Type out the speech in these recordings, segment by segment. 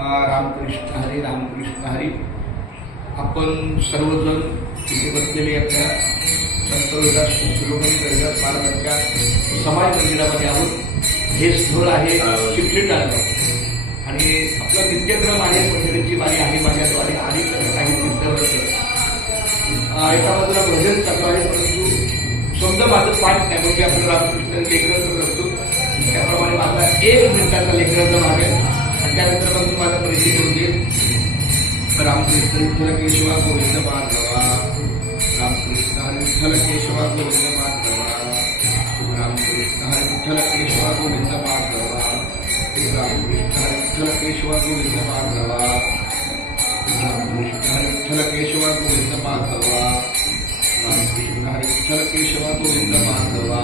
रामकृष्ण हरी रामकृष्ण हरी. आपण सर्वजण तिथे बसलेले आपल्या संत रोहिदास शिरोमणी रविदास महाराजांच्या समाज मंदिरामध्ये आहोत. हे स्थळ आहे चिखलीटाळगाव आणि आपला नित्यक्रम आहे. पंढरीची वारी आहे माझ्याद्वारे आणि काही तीर्थवर्ष एका बाजूला भजन चालू आहे, परंतु समजा माझं पाठ नाही म्हणजे आपण रामकृष्ण लेखन करत असतो त्याप्रमाणे माझा 1 मिनिटाचा लेखनाचा भाग आहे आणि त्यानंतर मग माझा परिचय करून देईल. रामकृष्ण विठ्ठल केशवा गोविंद माधवा, रामकृष्ण हरी विठ्ठल केशवा गोविंद माधवा, रामकृष्ण हरी विठ्ठल केशवा गोविंद माधवा, रामकृष्ण हरी विठ्ठल केशवा गोविंद माधवा, रामकृष्ण हरी विठ्ठल केशवा गोविंद माधवा, रामकृष्ण हरी विठ्ठल केशवा गोविंद माधवा,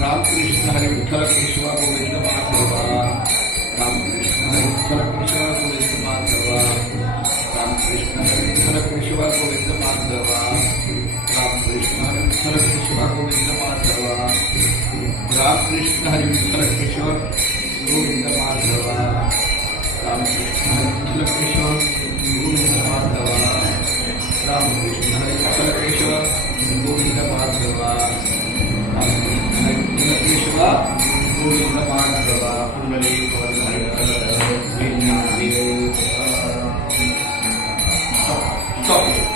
रामकृष्ण हरी विठ्ठल केशवा गोविंद माधवा, रामकृष्ण हरी विठ्ठल केशवा गोविंद माधवा, रामकृष्ण हरी विठ्ठल केशवा गोविंद माधवा, रामकृष्ण हरी विठ्ठल केशवा गोविंद माधवा, रामकृष्ण हरी विठ्ठल केशवा गोविंद माधवा, रामकृष्ण हरी विठ्ठल केशवा गोविंद माधवा, रामकृष्ण हरी विठ्ठल केशवा गोविंद माधवा, रामकृष्ण हरी विठ्ठल केशवा गोविंद माधवा. पुंडलिक वरद